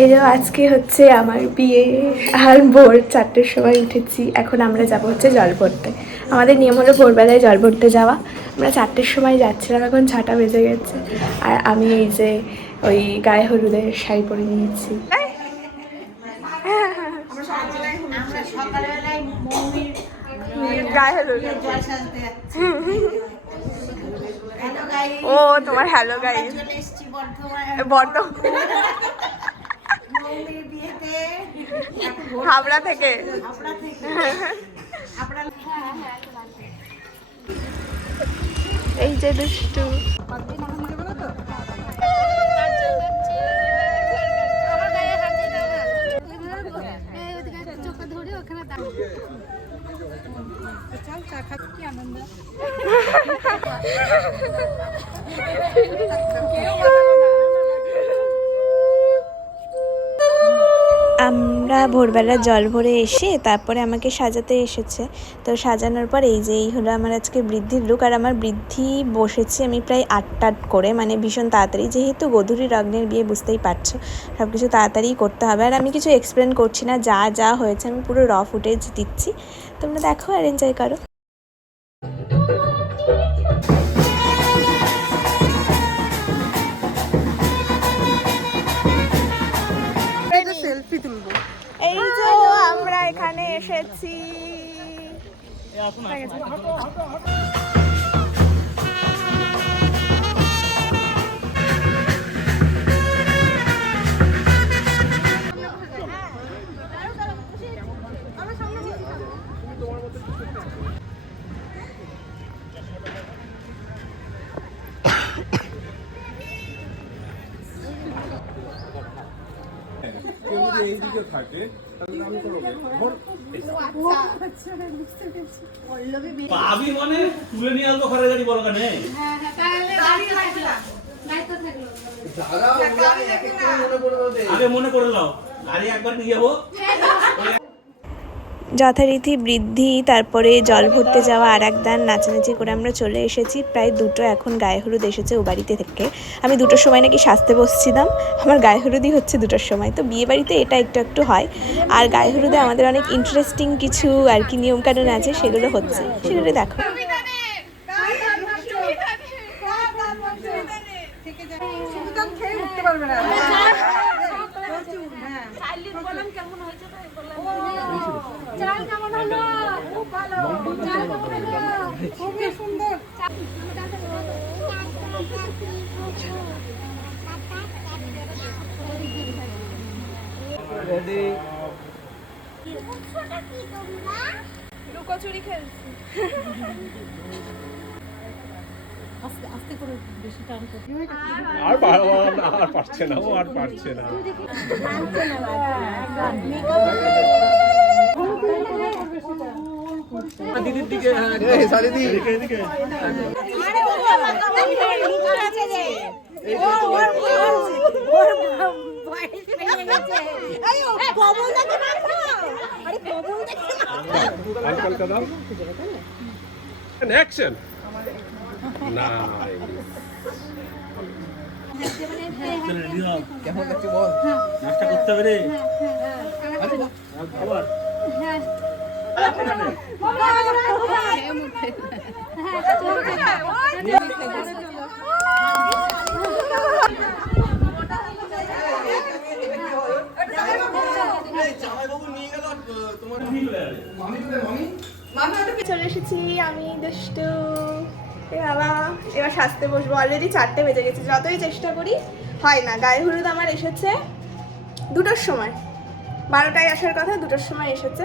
এই যে আজকে হচ্ছে আমার বিয়ে, আর ভোর 4টের সময় উঠেছি। এখন আমরা যাব হচ্ছে জল ভরতে। আমাদের নিয়ম হলো ভোরবেলায় জল ভরতে যাওয়া। আমরা 4টের সময় যাচ্ছিলাম, এখন 6টা বেজে গেছে। আর আমি এই যে ওই গায়ে হলুদের শাড়ি পরে নিয়েছি। গায়ে হলুদ ও তোমার হ্যালো গাইস বর্ধমান হাবড়া থেকে। এই যে দুষ্টু আমরা ভোরবেলা জল ভরে এসে তারপরে আমাকে সাজাতে এসেছে। তো সাজানোর পর এই যে এই হলো আমার আজকে বৃদ্ধির লুক। আর আমার বৃদ্ধি বসেছি আমি প্রায় 8টা করে, মানে ভীষণ তাড়াতাড়ি, যেহেতু গোধূলি লগ্নের বিয়ে বুঝতেই পারছো সব কিছু তাড়াতাড়ি করতে হবে। আর আমি কিছু এক্সপ্লেন করছি না, যা যা হয়েছে আমি পুরো র ফুটেজ দিচ্ছি, তোমরা দেখো আর এনজয় করো। সেলফি তুলবো। এই যে আমরা এখানে এসেছি। এইদিকে থাকে পাবি মানে তুলে নিয়ে আসবো ঘরে গাড়ি বলো কেন? আগে মনে করে নাও, গাড়ি একবার নিয়ে যাবো। যথারীতি বৃদ্ধি, তারপরে জল ভরতে যাওয়া, আর একদান নাচানাচি করে আমরা চলে এসেছি। প্রায় 2টো এখন গায়ে হলুদ এসেছে ও বাড়িতে থেকে। আমি 2টোর সময় নাকি সাজতে বসছিলাম, আমার গায়ে হলুদই হচ্ছে 2টোর সময়। তো বিয়ে বাড়িতে এটা একটু একটু হয়। আর গায়ে হলুদে আমাদের অনেক ইন্টারেস্টিং কিছু আর কি নিয়মকানুন আছে, সেগুলো হচ্ছে, সেগুলো দেখো। লুকোচুরি খেলছি। আর পারছে না, ও আর পারছে না। দিদির দিকে দিকে অ্যাকশন না কেমন লাগছে বল, নাস্তা করতে হবে রে। আবার চলে এসেছি আমি দুষ্টু। বাবা এবার সাজতে বসবো। অলরেডি 4টে বেজে গেছে, যতই চেষ্টা করি হয় না। গায়ে হলুদ আমার এসেছে 2টোর সময়, 12টায় আসার কথা, 2টোর সময় এসেছে।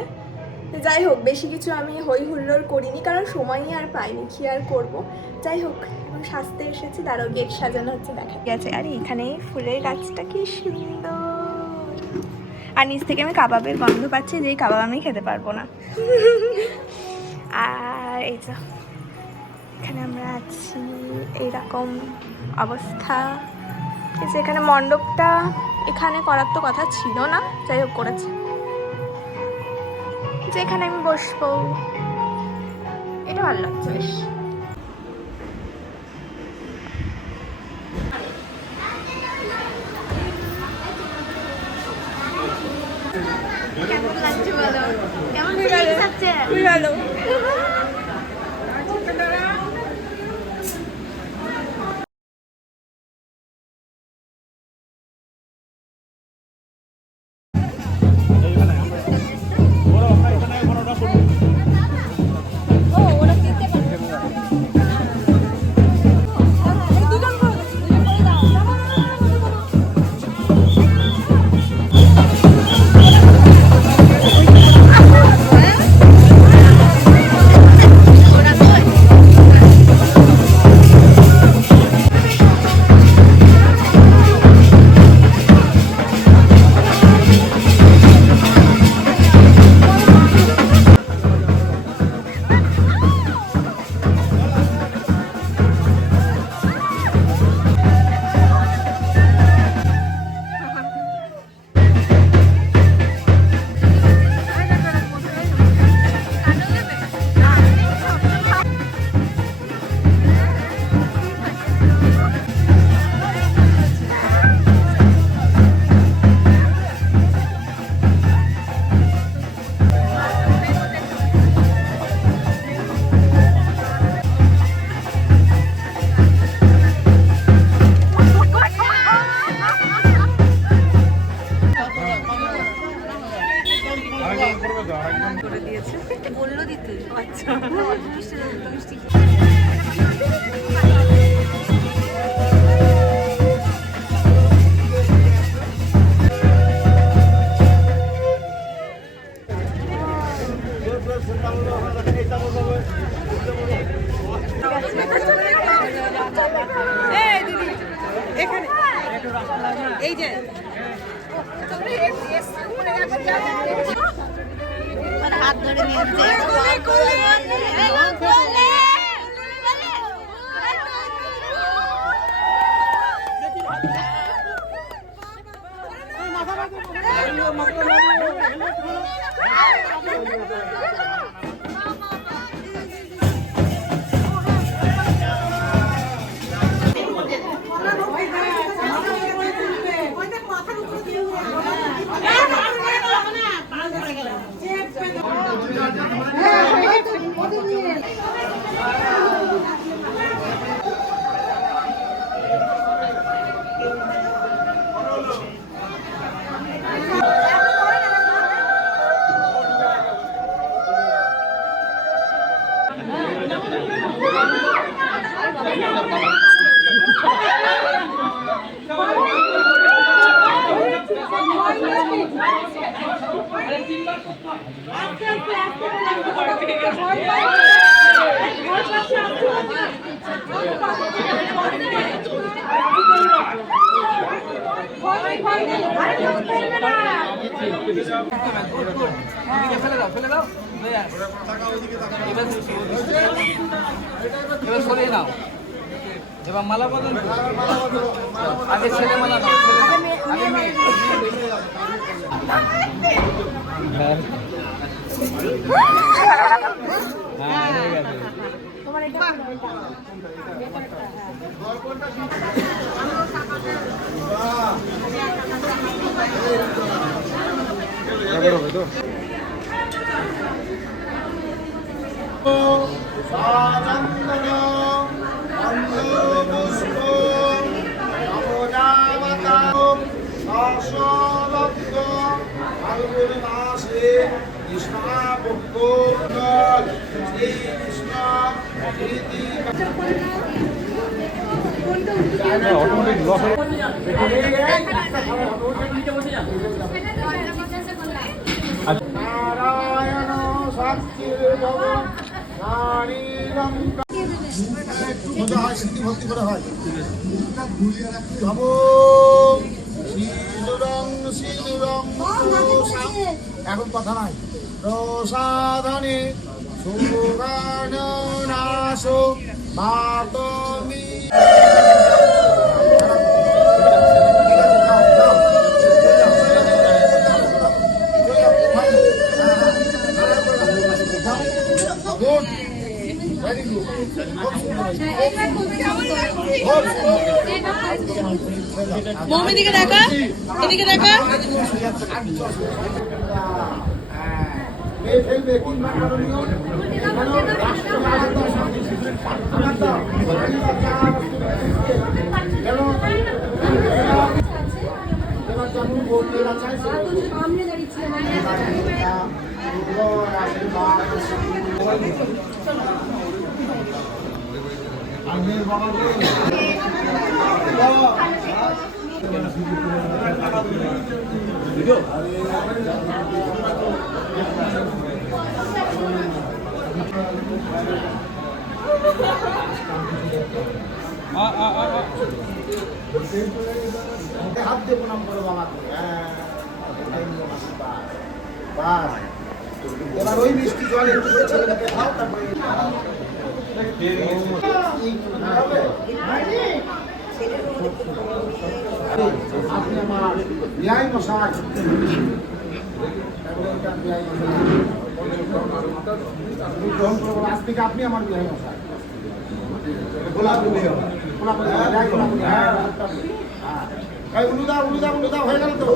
যাই হোক, বেশি কিছু আমি হই হুল্লোড় করিনি, কারণ সময়ই আর পাইনি, কি আর করবো। যাই হোক, এখন সাজতে এসেছি, দাঁড়াও গেট সাজানো হচ্ছে, দেখা গেছে। আর এখানে ফুলের গাছটা কি সুন্দর। আর নিচ থেকে আমি কাবাবের গন্ধ পাচ্ছি, যেই কাবাব আমি খেতে পারবো না। আর এই যে এখানে আমরা আছি, এইরকম অবস্থা। এই যে এখানে মণ্ডপটা এখানে করার তো কথা ছিল না, যাই হোক করেছে। যে এখানে আমি বসবো, এটা ভালো লাগছে বেশ। কেমন লাগছে বলো? কেমন খুবই ভালো, ফিলিংস হচ্ছে? খুবই ভালো। বললো দিতে। আচ্ছা মিষ্টি এই যে হাত ধরে নিয়েছে। ফেলে দাও এবার সরিয়ে নাও। এবার মালা বদল, আগে ছেলে মালা দাও, আগে মেয়ে। হ্যাঁ হয়ে গেছে। অটোমেটিক লস হয়ে নারায়ণ সাক্ষীর ভব নারীরং একটু মজা হয়, স্মৃতি ভক্তি করে হয়। নম সিঁদুরং সিঁদুরং এখন কথা নাই। প্রসাধনে সুগান নাশ মাতমি Good. Very good. মৌমি দিকে দেখা, এদিকে দেখা। হাত দিয়ে প্রণাম করো বাবাকে। বাস এবার ওই মিষ্টি জল একটু করে ছেলেটাকে খাও, তারপরে আপনি আমার বিয়াই মশাই, গ্রহণ করবো আজ থেকে, আপনি আমার বিয়াই মশাই। উলুদা উলুদা উলুদা হয়ে গেল তো।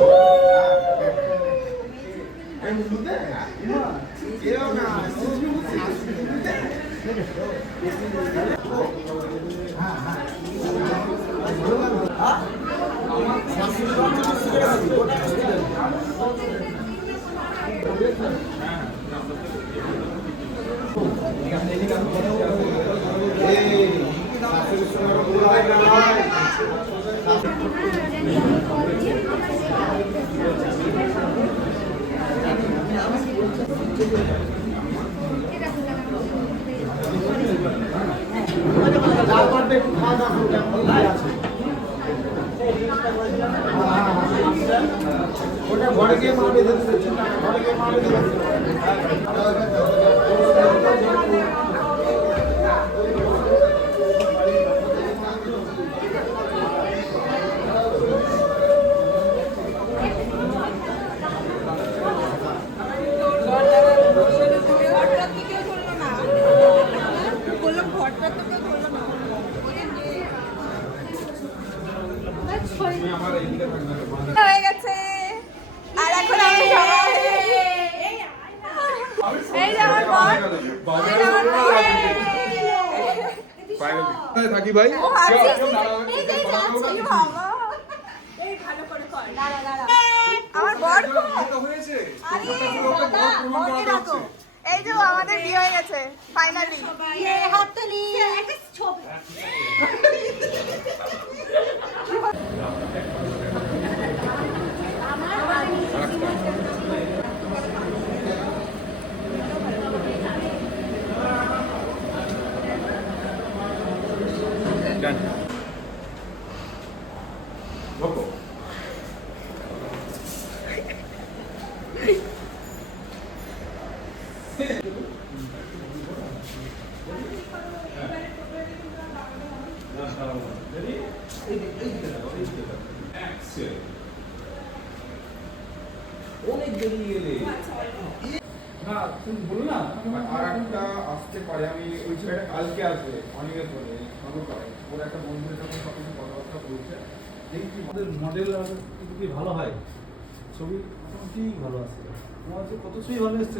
ওটা ঘরে গিয়ে মা বেঁধে দিচ্ছে, ঘরে গিয়ে মা বেঁধে দিচ্ছে। হয়ে গেছে। আর এখন আমি সবাই এই যে আমার বর, এই যে আমার বর। থাকি ভাই ও হাসিস। এই যে যাচ্ছি বাবা। এই ভালো করে কর। দাঁড়া দাঁড়া। আমার বর কো? আরে দাদা, বরকে ডাকো। এই যে আমাদের বিয়ে হয়ে গেছে ফাইনালি। এই হাততালি। একটা ছবি। অনেক দেরি এলে না, তুমি বলো না। আর একটা আসতে পারে, আমি ওই ছেলেটা কালকে আসবে অনেকের পরে খবর করে, ওর একটা বন্ধুদের সাথে সব কিছু কথাবার্তা বলছে, দেখি আমাদের মডেল যদি ভালো হয়, ছবি মোটামুটি ভালো আসছে। তোমার যে কত ছবি ভালো এসছে।